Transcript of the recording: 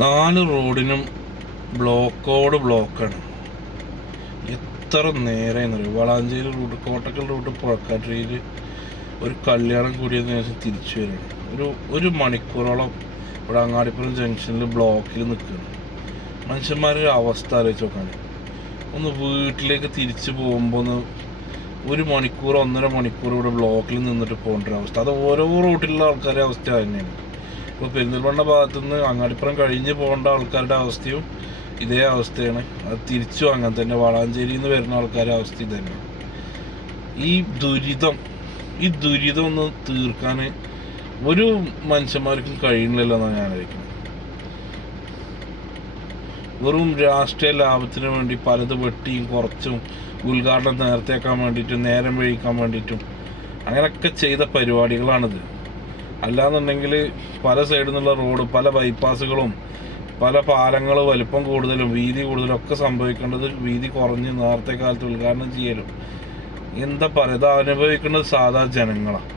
4 റോഡിനും ബ്ലോക്കാണ്. എത്ര നേരമെന്നറിയോ? Valanchery root, Kottakkal root, പുഴക്കാട്ടിയിൽ ഒരു കല്യാണം കൂടിയതിനു ശേഷം തിരിച്ചു വരികയാണ്. ഒരു മണിക്കൂറോളം ഇവിടെ അങ്ങാടിപ്പുറം ജംഗ്ഷനിൽ ബ്ലോക്കിൽ നിൽക്കുകയാണ്. മനുഷ്യന്മാരുടെ അവസ്ഥ ആലോചിച്ച് നോക്കാൻ. ഒന്ന് വീട്ടിലേക്ക് തിരിച്ചു പോകുമ്പോൾ ഒരു മണിക്കൂർ 1.5 മണിക്കൂർ ഇവിടെ ബ്ലോക്കിൽ നിന്നിട്ട് പോകേണ്ട ഒരു അവസ്ഥ. അത് ഓരോ റൂട്ടിലുള്ള ആൾക്കാരുടെ അവസ്ഥ തന്നെയാണ്. ഇപ്പോൾ പെരിന്തൽമണ്ണ ഭാഗത്തുനിന്ന് അങ്ങാടിപ്പുറം കഴിഞ്ഞ് പോകേണ്ട ആൾക്കാരുടെ അവസ്ഥയും ഇതേ അവസ്ഥയാണ്. അത് തിരിച്ചും അങ്ങനെ തന്നെ. വളാഞ്ചേരിയിൽ നിന്ന് വരുന്ന ആൾക്കാരുടെ അവസ്ഥ ഇത് തന്നെ. ഈ ദുരിതം ഒന്ന് തീർക്കാൻ ഒരു മനുഷ്യന്മാർക്കും കഴിയുന്നില്ലല്ലോ എന്നാണ് ഞാൻ ആലോചിക്കുന്നത്. വെറും രാഷ്ട്രീയ ലാഭത്തിന് വേണ്ടി പലത് വെട്ടിയും കുറച്ചും ഉദ്ഘാടനം നേരത്തേക്കാൻ വേണ്ടിയിട്ടും നേരം വൈകിക്കാൻ വേണ്ടിയിട്ടും അങ്ങനെയൊക്കെ ചെയ്ത പരിപാടികളാണിത്. അല്ലാന്നുണ്ടെങ്കിൽ പല സൈഡിൽ നിന്നുള്ള റോഡ്, പല ബൈപ്പാസുകളും, പല പാലങ്ങൾ വലിപ്പം കൂടുതലും വീതി കൂടുതലും ഒക്കെ സംഭവിക്കേണ്ടത് വീതി കുറഞ്ഞ് നേരത്തെ കാലത്ത് ഉദ്ഘാടനം ചെയ്യലും. എന്താ പറയുക, ഇത് അനുഭവിക്കുന്നത് സാധാ ജനങ്ങളാണ്.